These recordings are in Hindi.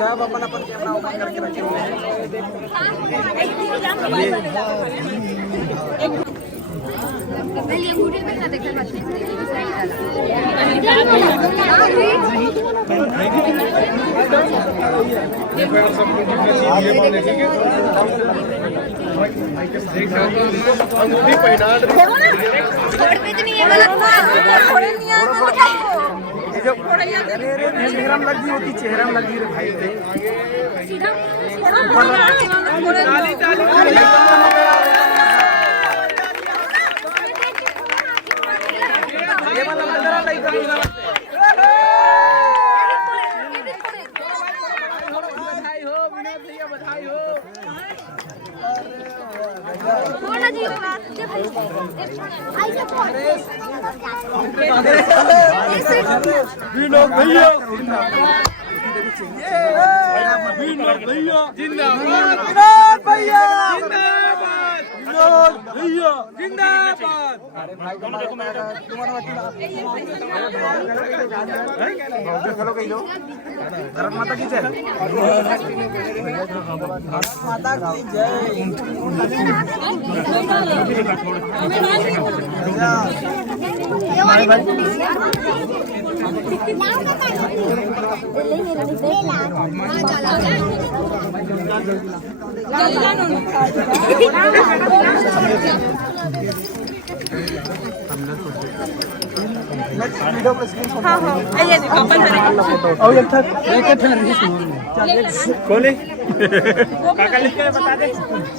सब अपन अपन कैमरा ओपन करके रखे हुए हैं। चेहरा में लगी होती, चेहरा में लगी भाई। विनोद भैया जिंदाबाद, विनोद भैया जिंदाबाद, विनोद भैया जिंदाबाद। भारत माता की जय, भारत माता की जय।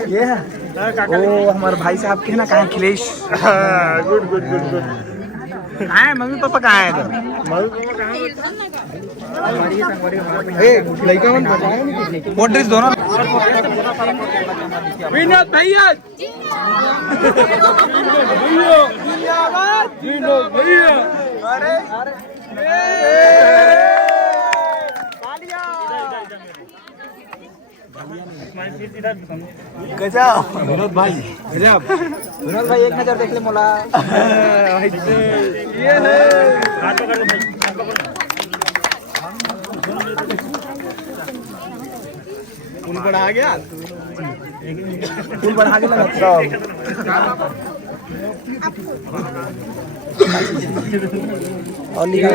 ये है वो हमारे भाई साहब के ना, कहाँ Akhilesh. Good good good good. कहाँ है मम्मी पापा, कहाँ है? पोट्रीज दोनों। विनोद भैया जिंदाबाद, विनोद भैया। अरे गजब विनोद भाई, गजब विनोद भाई। एक नजर देख ले मोला। ये है पुल बढ़ा गया, पुल बढ़ा के लगा और लिखा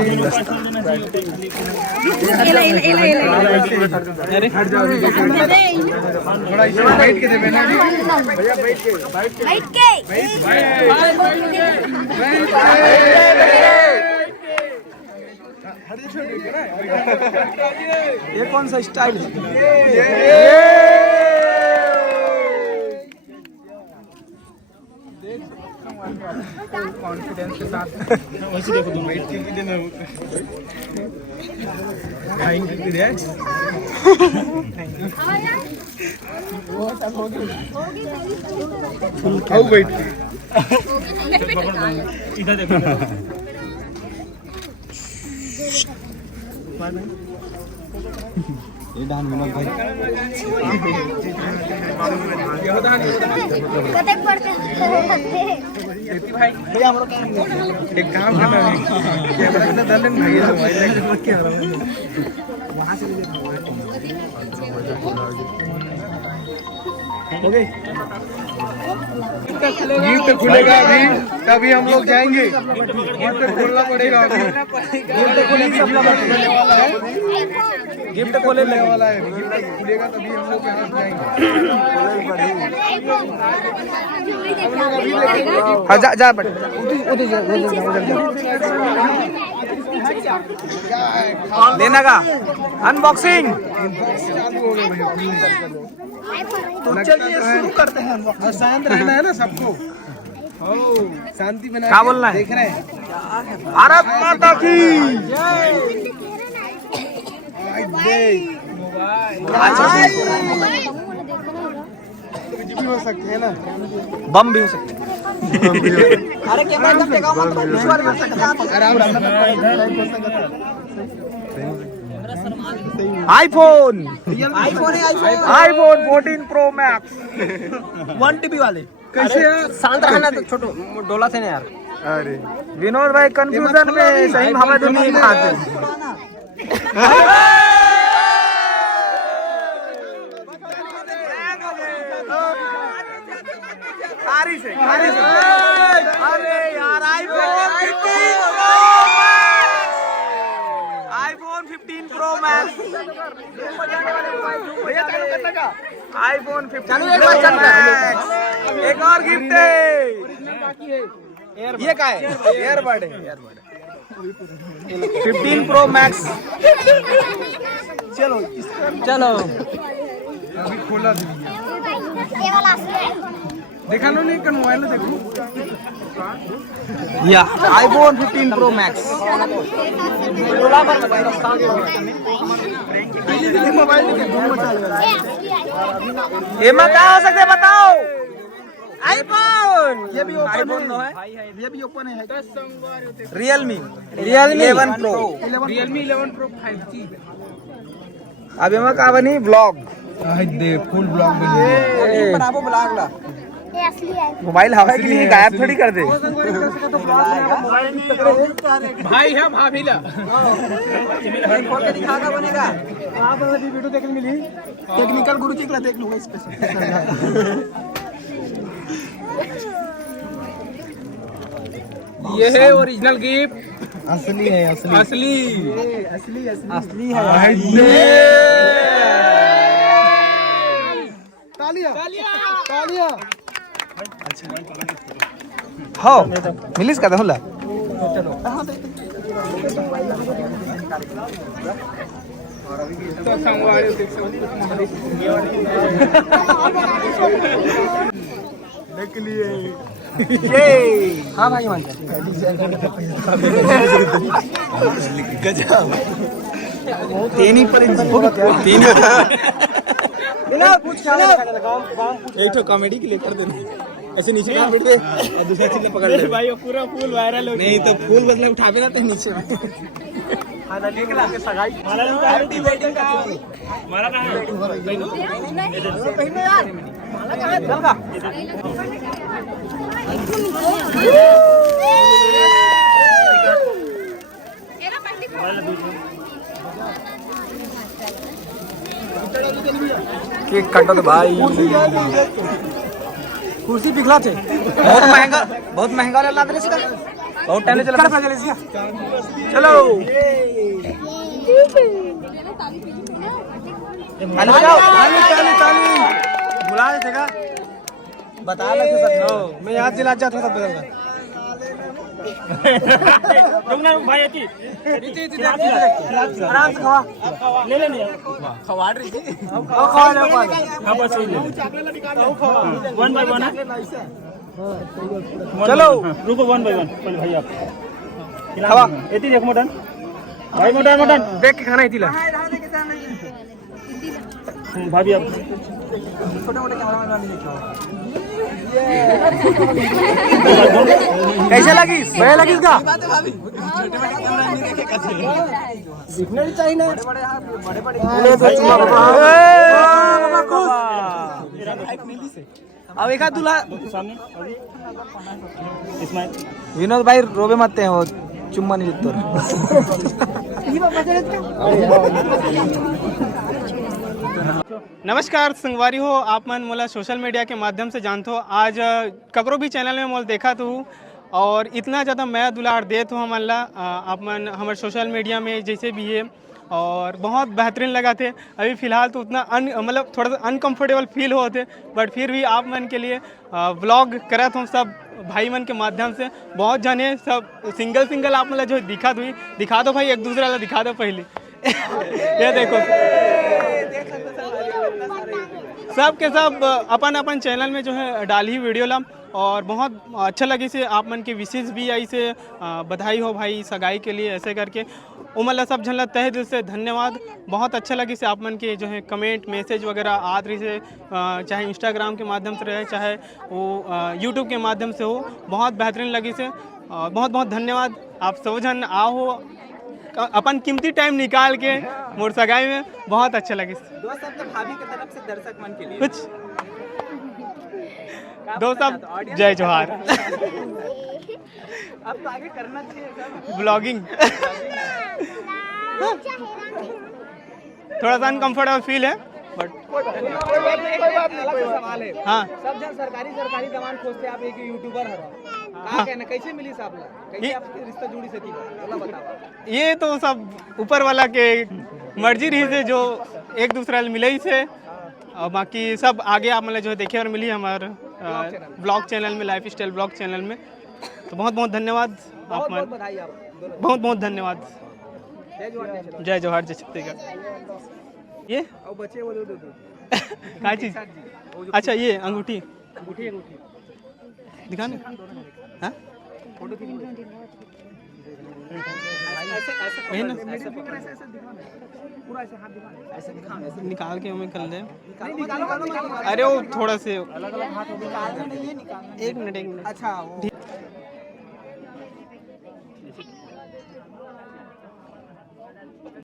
बैठ के दे भैया, बैठ के ये कौन सा स्टाइल है? कॉन्फिडेंस के साथ वैसे देखो तुम वेट के लिए ना थैंक यू दे वो सब हो गया। आओ वेट इधर देखो। ये डान विनोद भाई भैया हम लोग एक काम करना है, कैमरा डाल लेना भाई, मोबाइल लेके मत क्या वहां से हो गई। गिफ्ट खुलेगा अभी, तभी हम लोग जाएंगे। गिफ्ट खोलना पड़ेगा अभी, गिफ्ट खोलने वाला है, गिफ्ट खोलने लगने वाला है। गिफ्ट खुलेगा तभी हम लोग यहाँ जाएंगे। हाँ जा जा बट लेना का अनबॉक्सिंग। तो चलिए शुरू करते हैं। शांत रहना है ना सबको, शांति बना। क्या बोलना है? देख रहे हैं भारत माता की भी हो सकते हैं ना, बम भी हो सकते हैं। अरे कैमरा एकदम टेका मत भाई, विश्वास कर सकते हैं आराम से। आईफोन है, आईफोन 14 प्रो मैक्स 1 TB वाले। कैसे यार शांत रहना तो छोटो डोला से नहीं यार। अरे विनोद भाई कंफ्यूजन में सही हवा तो नहीं खाते। अरे यार iPhone 15 pro max iPhone 15 pro max एक और गिफ्ट है। ये क्या है? एयरबड है। 15 प्रो मैक्स। चलो चलो अभी खोला देखा लो नहीं कर मोबाइल में देखो या आईफोन 15 प्रो मैक्स। ये में क्या हो सकता है बताओ? आईफोन। ये भी ओपन है। ये भी ओपन है। Realme 11 pro. Realme 11 pro 5G। अभी मैं कहा बनी ब्लॉग दे फुल ब्लॉग बनी बनाबो ब्लॉग ला। ये असली है। मोबाइल हवा के लिए गायब थोड़ी कर दे। भाई है भाभी ला खोल के दिखागा बनेगा। आप अभी वीडियो देखने मिली टेक्निकल गुरु जी का देख लूंगा स्पेशल। ये है ओरिजिनल गिफ्ट असली है असली असली असली है। तालियां तालियां हो मिलिस का होला तो संगवारी देख लिए ये हाँ भाई मान तेनी पर तेनी एक तो कॉमेडी के लिए कर देना ऐसे नीचे का बैठ और दूसरा चीज पकड़ ले भाई पूरा फुल वायरल हो नहीं तो फूल बदला उठावे ना तो नीचे में केक काटो तो भाई कुर्सी पिघला थे बहुत महंगा वाला लाद रहे इसका बहुत टाइम चला चलो ताली बजाओ ताली ताली ताली बुला रहे थे का बता रहे थे सब मैं याद दिला जाता था बदलना भाई आराम से खवा ले ले खवा रही थी बस वन बाय वन चलो रुको 1 by 1 पहले भाई आप खवा एती देख मटन भाई मटन देख के खाना ही दिला भाभी आप छोटे मोटे कैमरा में देखो कैसे लगी बढ़िया लगी इसका दिखने भी चाहिए ना बड़े अब एक दूल्हा सामने इसमें विनोद भाई रोबे मत हैं वो चुम्मा नहीं देते नमस्कार संगवारी हो आप मन मोला सोशल मीडिया के माध्यम से जानते हो आज ककरो भी चैनल में मोल देखा तो और इतना ज़्यादा मैं दुलार देत हो हमन ला आप मन हमारे सोशल मीडिया में जैसे भी है और बहुत बेहतरीन लगा थे। अभी फ़िलहाल तो उतना मतलब थोड़ा सा अनकंफर्टेबल फील होते बट फिर भी आप मन के लिए व्लॉग करत हूँ सब भाई मन के माध्यम से। बहुत जने सब सिंगल आप मतलब जो दिखा दो भाई एक दूसरे ला दिखा दो पहले ये देखो सब के सब अपन चैनल में जो है डाली वीडियो ला और बहुत अच्छा लगी से आप मन के विशेष भी आई से बधाई हो भाई सगाई के लिए ऐसे करके उमला सब झन ला तहे दिल से धन्यवाद। बहुत अच्छा लगी से आप मन के जो है कमेंट मैसेज वगैरह आद रही से चाहे इंस्टाग्राम के माध्यम से रहे चाहे वो यूट्यूब के माध्यम से हो बहुत बेहतरीन लगी से बहुत बहुत धन्यवाद। आप सब जन आओ अपन कीमती टाइम निकाल के मोर सगाई में बहुत अच्छा लगे। दोस्त भाभी की तरफ से दर्शक मन के लिए कुछ दोस्त साहब जय जोहार। अब तो आगे करना चाहिए ब्लॉगिंग थोड़ा सा अनकंफर्टेबल फील है बट सवाल है। हाँ सब जन सरकारी दमान खोजते आप एक यूट्यूबर हरो का कहना कैसे मिली साहब कैसे आपकी रिश्ता जुड़ी सकी बोला बताओ। ये तो सब ऊपर वाला के मर्जी रही से जो एक दूसरा मिले ही से और बाकी सब आगे आप मतलब जो है देखे और मिली हमारे ब्लॉग चैनल में लाइफ स्टाइल ब्लॉग चैनल में। तो बहुत बहुत धन्यवाद आप बहुत बधाई आप बहुत बहुत धन्यवाद। जय जोहार जय जोहार जय छत्तीसगढ़। ये और बच्चे बोलो दो क्या चीज़? अच्छा ये अंगूठी अंगूठी दिखाने हाँ फोटो वही ना पूरा ऐसे हाथ दिखाना ऐसे दिखाना निकाल के हमें कर ले। निकालो अरे वो थोड़ा से अलग-अलग हाथ निकालना नहीं है निकालना। एक मिनट अच्छा वो